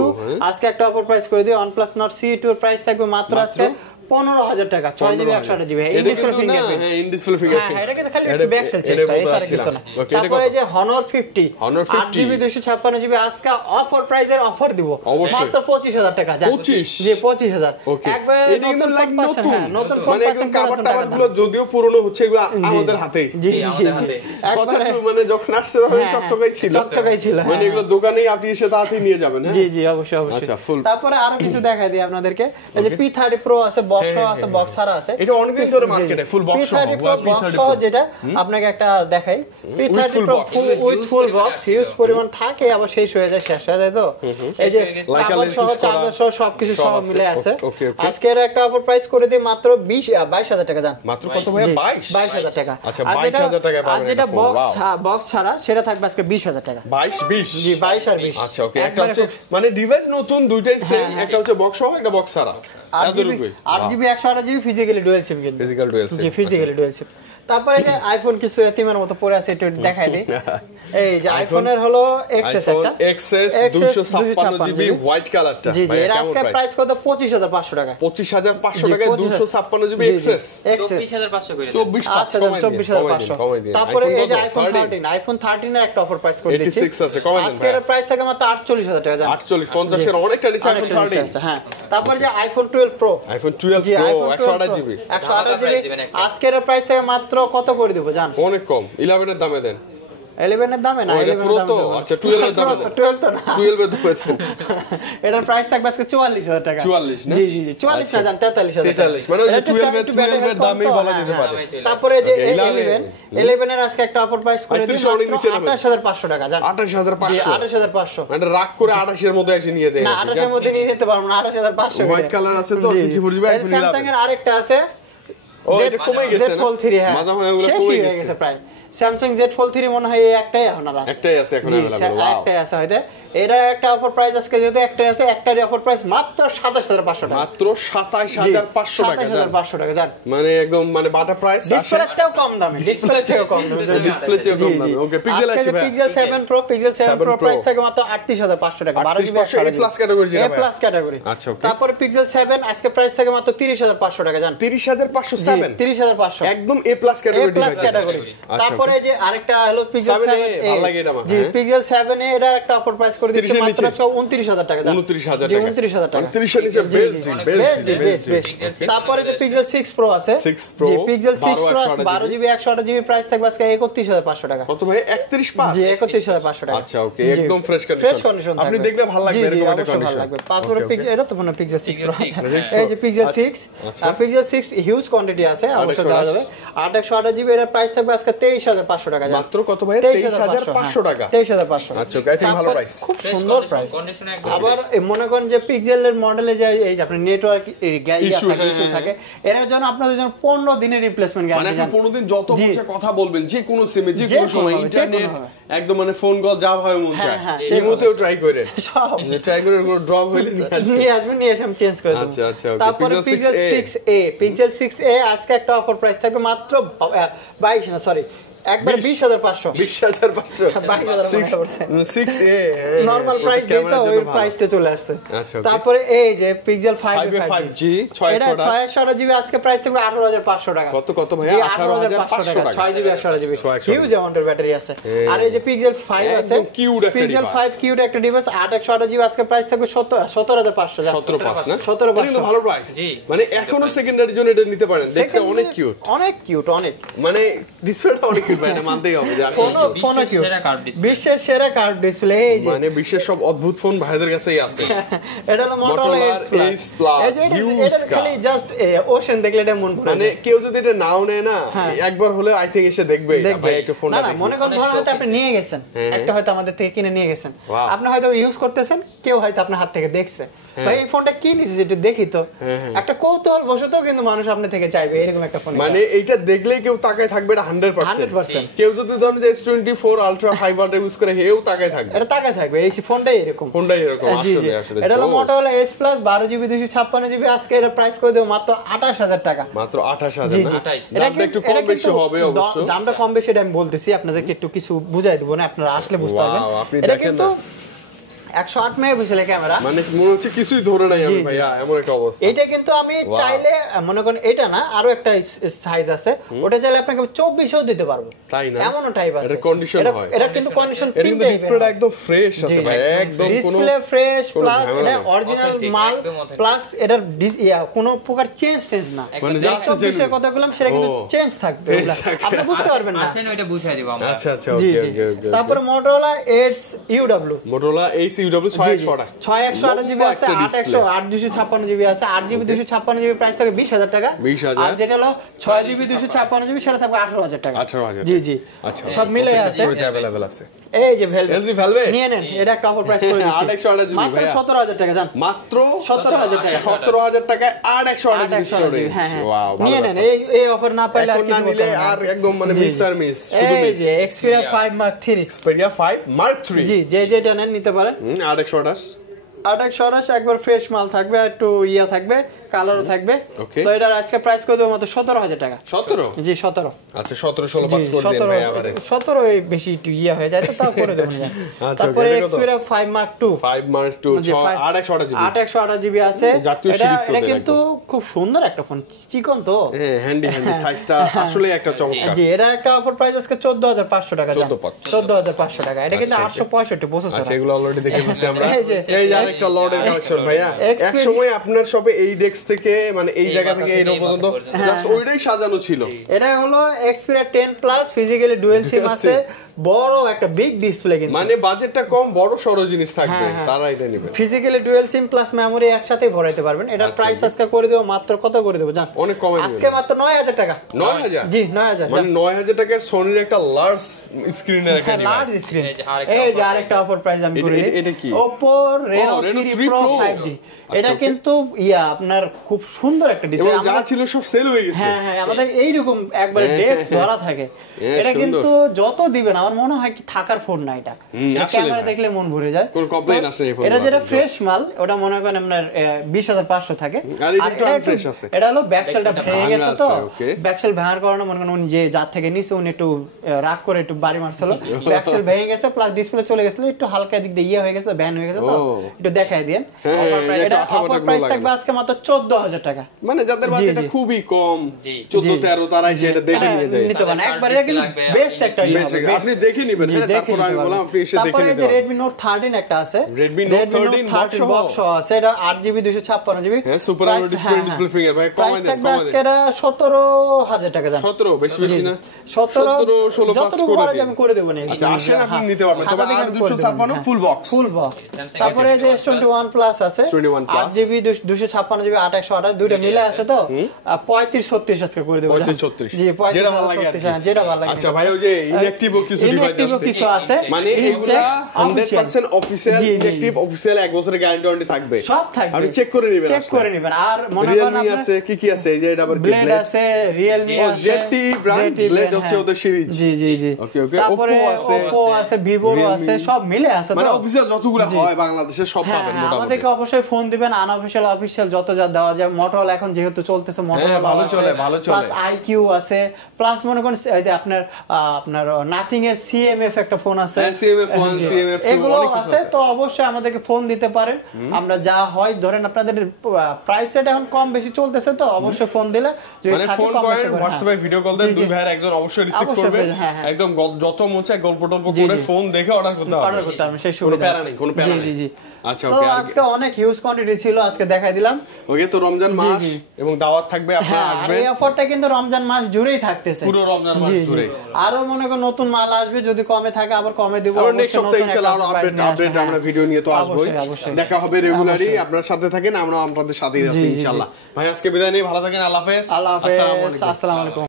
আজকে একটা অফার প্রাইস করে দিই। OnePlus Nord CE2 এর প্রাইস থাকবে মাত্র আজকে 15000 টাকা, 6GB 128GB in display fingerprint. হ্যাঁ ইন ডিসপ্লে ফিঙ্গারপ্রিন্ট, হ্যাঁ এটা কিন্তু খালি একটু ব্যাক সাইড চেঞ্জ করে, এছাড়া কিছু না। তারপরে এই যে Honor 50 8GB 256GB আজকে অফার প্রাইজের অফার দিব মাত্র 25000 টাকা। জান 25? জি 25000 একবার এটা কিন্তু লাইক নতুন ফোন মানে একদম কভার টাভার গুলো যদিও পুরনো হচ্ছে, এগুলো আমাদের হাতে। জি আমাদের হাতে কথা মানে যখন আসছে তখন চকচকাই ছিল, মানে এগুলো দোকানেই আপনি এসে তাড়াতাড়ি নিয়ে যাবেন। হ্যাঁ জি অবশ্যই। আচ্ছা ফুল। তারপরে আরো কিছু দেখাই দিই আপনাদেরকে। এই যে P30 Pro আছে, বক্স আছে, বক্স ছাড়া আছে। এটা অনেকদিন ধরে মার্কেটে ফুল বক্স সহ, P30 Pro বক্স সহ যেটা আপনাকে একটা দেখাই। P30 Pro with full box huge পরিমাণ থাকে, আবার শেষ হয়ে যায়, শেষ হয়ে যায়। তো এই যে কভার সহ, চার্জার সহ সবকিছু সব মিলে আছে। আজকে এর একটা অফার প্রাইস করে দিই মাত্র 22000 টাকা। জান মাত্র কত ভাই? 22000 টাকা। আচ্ছা 22000 টাকা পাবেন। আর যেটা বক্স ছাড়া সেটা থাকবে আজকে 20000 টাকা। 22 জি 22 আর 20। আচ্ছা ওকে, একটা হচ্ছে মানে ডিভাইস নতুন, দুইটাই সেম, একটা হচ্ছে বক্স সহ, একটা বক্স ছাড়া। 8GB 128GB physically dual SIM কিন্তু। Physical dual SIM. জি ফিজিক্যালি ডুয়াল সিম। তারপরে যে আইফোন কিছু এতিমের মতো পড়ে আছে, একটু দেখাই দিই। এই যে আইফোনের হলো XS একটা XS 256GB হোয়াইট কালারটা। জি এর আজকে প্রাইস কত? 25500 টাকা। 25500 টাকায় 256GB XS 24500 করে 24500। তারপরে এই যে আইফোন 13 এর একটা অফার প্রাইস করে দিচ্ছি। 86 আছে, কমাই দেন। আজকে এর প্রাইস থাকে মাত্র 48000 টাকা। 48 50 এর অনেকটা নিচে আইফোন 13। হ্যাঁ তারপরে যে আইফোন 12 Pro 128GB 128GB আজকে এর প্রাইস থাকে মাত্র কত করে দিব জান? অনেক কম, 11 এর দামে দেন। 11 এর দামে না, 11 প্রো তো, আচ্ছা 12 এর দামে দেন। 12 তো না, 12 এর দামে দেন। এটার প্রাইস থাকবে আজকে 44000 টাকা। 44 না? জি 44 না জান, 43000 43, মানে ওই 12 এর দামই বলা যেতে পারে। তারপরে যে 11 এর আজকে একটা অফার প্রাইস করে দিই মাত্র 28500 টাকা জান। 28500 জি 28500। মানে রাগ করে 28 এর মধ্যে এসে নিয়ে যায় না 28 এর মধ্যে নিয়ে যেতে পারবো না, 28500। হোয়াইট কালার আছে তো 64GB আইফোন 11। স্যামসাং এর আরেকটা আছে, ও এটা কমে গেছে না? Z Fold 3 হ্যাঁ মাঝে মাঝে ওগুলো শেষ কমে হয়ে গেছে প্রায়। স্যামসাং জেড ফোল্ড 3 মনে হয় এই একটাই এখন আর আছে, একটাই আছে এখন জি, अवेलेबल ওয়াও একটাই আছে হয়তো। এটা একটা অফার প্রাইস আজকে যেহেতু একটাই আছে, একটার অফার প্রাইস মাত্র 27500 টাকা, মাত্র 27500 টাকা জান 27500 টাকা জান, মানে একদম মানে বাটা প্রাইস ডিসপ্লের থেকেও কম দামে, ডিসপ্লের থেকেও কম দামে, ডিসপ্লে চেয়ে কম দামে ওকে পিক্সেল আসবে pixel 7 pro, pixel 7 pro price থাকে মাত্র 38500 টাকা, 12 জিবি এ প্লাস ক্যাটাগরি যেটা এ প্লাস ক্যাটাগরি। আচ্ছা ওকে তারপরে পিক্সেল 7 আজকে প্রাইস থাকে মাত্র 30500 টাকা জান, 30507 30500 একদম A plus A category plus category. তারপরে যে আরেকটা হলো পিক্সেল 7A 7 ভালো লাগে এটা আমার, জি হ্যাঁ। পিক্সেল 7 এ এটা একটা অফার প্রাইস করে দিচ্ছে 30 এর মাত্র নিচে? 29000 টাকা জান, 29000 জি, টাকা 29000 টাকা, 30 এর নিচে বেস্ট বেস্ট বেস্ট। তারপরে যে পিক্সেল 6 প্রো আছে, 6 Pro, জি pixel 6 pro 12 12 GB 128 GB price থাকবে আজকে 31500 টাকা, কত ভাই 31500 জি 31500 টাকা। আচ্ছা ওকে জি, একদম ফ্রেশ ফ্রেশ কন্ডিশন কন্ডিশন আপনি দেখলে ভালো লাগবে এরকম একটা ভালো কন্ডিশন লাগবে। তারপরে পিক্সেল এটা তো মনে পিক্সেল 6 প্রো, Pixel 6, এই যে পিক্সেল 6 আচ্ছা। আর পিক্সেল 6 হিউজ কোয়ান্টিটি আছে, অবশ্যই দেওয়া যাবে। 828 জিবি এর প্রাইস থাকবে আজকে 23500 টাকা জান, মাত্র কত ভাই 23500 টাকা 23500। আচ্ছা ওকে আই থিং ভালো প্রাইস খুব সুন্দর প্রাইস। কন্ডিশন একদম আবার মনে করেন যে পিক্সেলের মডেলে যে এই যে আপনার নেটওয়ার্ক Issue, ইস্যু থাকে, এর জন্য আপনাদের জন্য 15 দিনের রিপ্লেসমেন্ট মানে গ্যারান্টি আপনি জান। 15 দিন যত জি। মন চায় কথা বলবেন যে কোনো সিমে যে যে কোনো সময় কোনোভাবে, যে ইন্টারনেট কোনোভাবে। একদম মানে ফোন কল যা ভাবে মন চায় হ্যাঁ, ইমোতেও ট্রাই করেন সব ট্রাই করে কোনো ড্রপ হইলে নিয়ে আসে আমি চেঞ্জ করে দেব। আচ্ছা, আচ্ছা, okay. তারপরে Pixel pixel 6a 6a, pixel 6a আজকে একটা অফার প্রাইস থাকবে মাত্র 22 না সরি একবার 20500, 20500 22500 6a নরমাল প্রাইস দিই তো ওই প্রাইসটা চলে আসছে। আচ্ছা, okay. তারপরে এই যে পিক্সেল 5G এটা 628 জিবি আজকে প্রাইস থাকবে 18500 টাকা। কত ভাইয়া? জি, 18500 টাকা 6 জিবি 128 জিবি 628 হিউজ অ্যামাউন্টের ব্যাটারি আছে। আর এই যে পিক্সেল 5 আছে, একদম cute একটা পিক্সেল device। 5 কিউট একটা ডিভাইস 828 জিবি আজকে প্রাইস থাকবে 17500 টাকা, 17500 না 17500 কিন্তু ভালো প্রাইস জি। মানে এখনো সেকেন্ডারি জন্য এটা নিতে পারেন দেখতে অনেক কিউট অনেক কিউট অনেক, মানে ডিসপ্লেটা অনেক কিউট ভাই এটা মানতেই হবে যে ফোন বিশ্বের কিউট, সেরা কার্ভ ডিসপ্লে। বিশ্বের সেরা কার্ভ ডিসপ্লে। এই যে মানে বিশ্বের সব অদ্ভুত ফোন ভাইদের কাছেই আছে এটা হলো Motorola Motorola Edge Plus, Edge Plus, এই যে huge এটা car। খালি জাস্ট ওশন দেখলে এটা মন ভরে মানে যায়। কেউ যদি এটা নাও নেয় না হ্যাঁ। একবার হলে আই থিংক এসে দেখবে এটা দেখবে। ভাই একটু ফোনটা না, দেখি মনে করেন অনেক ধরুন হয়তো শৌখিন। আপনি নিয়ে গেছেন, হ্যাঁ। একটা হয়তো আমাদের থেকে কিনে নিয়ে গেছেন, Wow। আপনি হয়তো ইউজ করতেছেন, কেউ হয়তো আপনার হাত থেকে দেখছে, ভাই এই ফোনটা কি নিছিস একটু দেখি তো, একটা কৌতূহল বশত কিন্তু মানুষ আপনার থেকে চাইবে এরকম একটা ফোন। মানে এইটা দেখলেই কেউ তাকায় থাকবে এটা 100%। 100%। কেউ যদি ধরেন যে S24 Ultra 5 Ultra ইউজ করে হেও তাকায় থাকবে এটা তাকায় থাকবে, এই ফোনটাই এরকম। ফোনটাই এরকম জি, জি। আসলে এটা হলো জোস। Motorola Edge Plus 12 GB 256 GB, আজকে এটা প্রাইস করে দেব মাত্র 28000 টাকা। মাত্র 28000 জি, না জি। 28 দামটা একটু কম বেশি হবে অবশ্য দামটা কম বেশি এটা আমি বলতেছি, আপনাদেরকে একটু কিছু বুঝাই দেবো না, আপনারা আসলে বুঝতে Wow, পারবেন। আপনি এটা দেখেন কিন্তু না। 108 মেগাপিক্সেলের ক্যামেরা, মানে মনে হচ্ছে কিছুই ধরে নাই আমি জি, জি। ভাইয়া এমন একটা অবস্থা এটা কিন্তু আমি Wow. চাইলে মনে করেন এটা না আরো একটা সাইজ আছে, ওটা চাইলে আপনাকে 24ও দিতে পারবো, তাই না? এমনও টাইপ আছে। এটা condition এটা- হয়। এটা কিন্তু কন্ডিশন এটা কিন্তু ডিসপ্লেটা একদম ফ্রেশ আছে ভাই একদম কোনো ডিসপ্লে ফ্রেশ কোনো প্লাস ঝামেলা এটা নেই। অরিজিনাল Authentic, মাল একদম authentic। প্লাস এটার কোনো প্রকার চেঞ্জ না, মানে একদম যা যে আছে 24 এর genuine। কথা বললাম সেটা কিন্তু ও। চেঞ্জ থাকবে, Change ওগুলা। থাকবে। আপনি বুঝতে পারবেন না। আসেন ওইটা বুঝাই দিব আমরা। আচ্ছা আচ্ছা জি ওকে জি। ওকে ওকে তারপরে Motorola Edge UW Motorola ACW 6 6128 GB আছে, 8 256 জিবি আছে, 8 জিবি 256 জিবি প্রাইস থাকে 20000 টাকা, 20,000 আর যেটা হলো 6 জিবি 256 জিবি সেটা থাকবে 18000 টাকা। 18,000 জি জি, আচ্ছা সব মিলে আছে। अवेलेबल আছে এই যে ভেলভেট LG Velvet? নিয়ে নেন, এটা একটা অফার প্রাইস করে দিচ্ছি 828 জিবি মাত্র ভাইয়া। 17000 টাকা জান, মাত্র 17000 টাকা 17000 টাকায় 828 জিবি 828 স্টোরেজ হ্যাঁ হ্যাঁ ওয়াও নিয়ে নেন, এই অফার না পাইলে আর এখন না কিছু নিলে বলতে হবে আর না। একদম মানে জি, মিস জি। আর মিস শুধু এই মিস যে Xperia 5 Mark 3 Xperia 5 Mark 3 জি, যেটা নেন নিতে পারেন। 828 828 একবার ফ্রেশ মাল থাকবে, আর একটু ইয়া থাকবে, কালারও থাকবে। Okay. তো এটার আজকে প্রাইস করে দেবো মাত্র 17000 টাকা। 17 জি 17 আচ্ছা 17 16 পাস করে দেন ভাই এভারেজ 17 বেশি একটু ইয়া হয়ে যায় তো তাও করে দেবো না। আচ্ছা, তারপরে এটা কত? Xperia 5 Mark 2 5 Mark 2 জি, 828 জিবি 828 জিবি আছে। জাতীয় এটা series এটা ওদের কিন্তু খুব সুন্দর একটা ফোন, চিকন তো। হ্যাঁ হ্যান্ডি সাইজটা আসলে একটা চমৎকার জি, এটা একটা অফার প্রাইস আজকে 14500 টাকা জান। 14,500 14500 টাকা। এটা কিন্তু আচ্ছা, 865 প্রসেসর আচ্ছা আছে। এগুলো অলরেডি দেখে নিছি আমরা এই যে, এই যে আরেকটা লর্ডের কালেকশন ভাইয়া এক সময় আপনার শপে এই ডেস্ক থেকে মানে এই জায়গা থেকে এই পর্যন্ত জাস্ট ওইটাই সাজানো ছিল এটা হলো Xperia 10 plus physically dual SIM আছে, বড় একটা বিগ ডিসপ্লে কিন্তু। মানে বাজেটটা কম বড় সরো জিনিস থাকবে হ্যাঁ, হ্যাঁ। তারা এটা নেবে physically dual SIM plus memory একসাথে ভরাইতে পারবেন। এটার প্রাইস আজকে করে দেব মাত্র কত করে দেব জান? অনেক কমে দিবেন। আজকে মাত্র 9000 টাকা। 9000 জি 9000 মানে 9000 টাকার সোনির একটা লার্জ স্ক্রিনের একটা লার্জ ডিভাইস স্ক্রিন। এই যে আরেকটা এই যে offer আরেকটা অফার প্রাইস আমি এটা- করে এটা কি? Oppo Reno Reno 3 3 Pro Pro 5G আচ্ছা, এটা okay. কিন্তু আপনার খুব সুন্দর একটা এবং ডিজাইন যা ছিল সব সেল হয়ে গেছে। হ্যাঁ আমাদের এইরকম একবারে ডেস্ক ধরা থাকে এটা সুন্দর। কিন্তু যত দিবেন আমার মনে হয় কি থাকার ফোন না এটা আসলে ক্যামেরা ভাই। দেখলে মন ভরে যায় কোনো complaint আসে না এই ফোন এটা যেটা গুলোতে, ফ্রেশ মাল ওটা মনে করেন আপনার 20500 থাকে আর এটা একটু unfresh আছে। এটা হলো ব্যাকশেলটা ভেঙে ভাঙা গেছে তো আছে, okay। ব্যাকশেল ভাঙার কারণে মনে করেন উনি যে যার থেকে নিচে উনি একটু রাগ করে একটু বাড়ি মারছিল ব্যাকশেল ভেঙে গেছে প্লাস ডিসপ্লে চলে গেছিল একটু হালকা দিক দিয়ে হয়ে গেছে ব্যান হয়ে গেছে তো ও। একটু দেখাই দেন হ্যাঁ, এটা এটা অফার প্রাইস থাকবে আজকে মাত্র 14000 টাকা মানে যাদের বাজেটটা জি। খুবই কম জি। 14-13 তারাই সেটা দেখে নিয়ে যায়। নিতে পারেন একবারে Card কিন্তু লাগবে, বেস্ট আপনি একটা Best, আপনি দেখে নিবেন, হ্যাঁ, তারপর আমি বললাম আপনি এসে দেখে তারপরে নিতে যে পারেন। Redmi Note 13 একটা আছে Redmi Note 13 box সহ? box সহ আছে এটা 8GB 256GB হ্যাঁ, Super AMOLED display finger ভাই, কমাই দেন, থাকবে কমাই আজকে দেন। এটা 17000 টাকা দাম 17 বেশি বেশি না? 17 16 পাস যতটুকু করে পারা যায় দিন। আমি করে দেব না আচ্ছা, আসেন আপনি নিতে পারবেন, তবে আর 256 full box. Full box Samsung তারপরে যে S21 প্লাস আছে S21 plus 8GB 256GB 828 দুইটা মিলে আছে তো 35 36 আজকে করে দেব 35-36 জি 35 যেটা ভালো লাগে আর কি। 36 হ্যাঁ, যেটা ভালো লাগে আচ্ছা ভাই, ওই যে ইনঅ্যাক্টিভ কিছু ডিভাইস Inactive আছে, কিছু আছে মানে এগুলা 100% অফিশিয়াল, জি, জি। ইনঅ্যাক্টিভ অফিশিয়াল 1 বছরের গ্যারান্টি ওয়ারেন্টি থাকবে। সব থাকবে আপনি চেক করে নেবেন, চেক করে নেবেন আর মনে করেন Realme আপনার আছে, কি আছে, এই যে এটা আবার কি ব্লেড Blade? আছে Realme ও, আছে ZT brand, Blade হচ্ছে ওদের সিরিজ। জি জি জি Okay, okay, তারপরে Oppo আছে, Oppo আছে Vivo Realme, আছে সব মিলে আছে মানে তো অফিশিয়াল যতগুলো জি। হয় বাংলাদেশে সব হ্যাঁ, পাবেন হ্যাঁ, মোটামুটি। আমাদেরকে অবশ্যই ফোন দিবেন আনঅফিশিয়াল অফিশিয়াল যত যা দেওয়া যায় Motorola এখন যেহেতু চলতেছে Motorola ভালো চলে, ভালো চলে। প্লাস IQ আছে প্লাস মনে করেন এই যে আপনার নাথিং এর CMF একটা ফোন আছে হ্যাঁ, CMF ফোন, জি। CMF টু, এগুলো অনেক কিছু আছে আছে। তো অবশ্যই আমাদেরকে ফোন দিতে পারেন আমরা যা হয় ধরেন আপনাদের প্রাইস রেট এখন কম বেশি চলতেছে তো অবশ্যই ফোন দিলে যদি মানে থাকে ফোন কম করেন, বেশি করে, হোয়াটসঅ্যাপে ভিডিও কল দেন, জি, জি। দুই ভাইয়ের একজন অবশ্যই রিসিভ অবশ্যই করবে, পেয়ে, হ্যাঁ, হ্যাঁ। একদম যত মনে গল্প টল্প জি, করে জি। ফোন দেখে অর্ডার করতে হবে, অর্ডার করতে হবে সেই কোনো সুবিধা প্যারা আছে। নেই, কোনো প্যারা জি, নেই। জি জি আচ্ছা, তো ওকে, আজকে অনেক হিউজ কোয়ান্টিটি ছিল আজকে দেখাই দিলাম ওকে, তো রমজান মাস জি। এবং দাওয়াত থাকবে, আপনারা হ্যাঁ আর আসবেন এই অফারটা কিন্তু রমজান মাস জুড়েই থাকতেছে পুরো রমজান মাস জি, জি। জুড়ে। আরো মনে করো নতুন মাল আসবে যদি কমে থাকে আবার কমে দেব আবার নেক্সট সপ্তাহে ইনশাআল্লাহ আরো আপডেট আমরা ভিডিও নিয়ে তো আসবোই, অবশ্যই, অবশ্যই। দেখা হবে রেগুলারই, অবশ্যই। আপনার সাথে থাকেন, আমরা আপনাদের সাথেই আছি জি, জি, জি। ইনশাআল্লাহ। ভাই আজকে বিদায় নিই, ভালো থাকেন, আল্লাহ হাফেজ, আল্লাহ হাফেজ আসসালামু আলাইকুম। আসসালামু আলাইকুম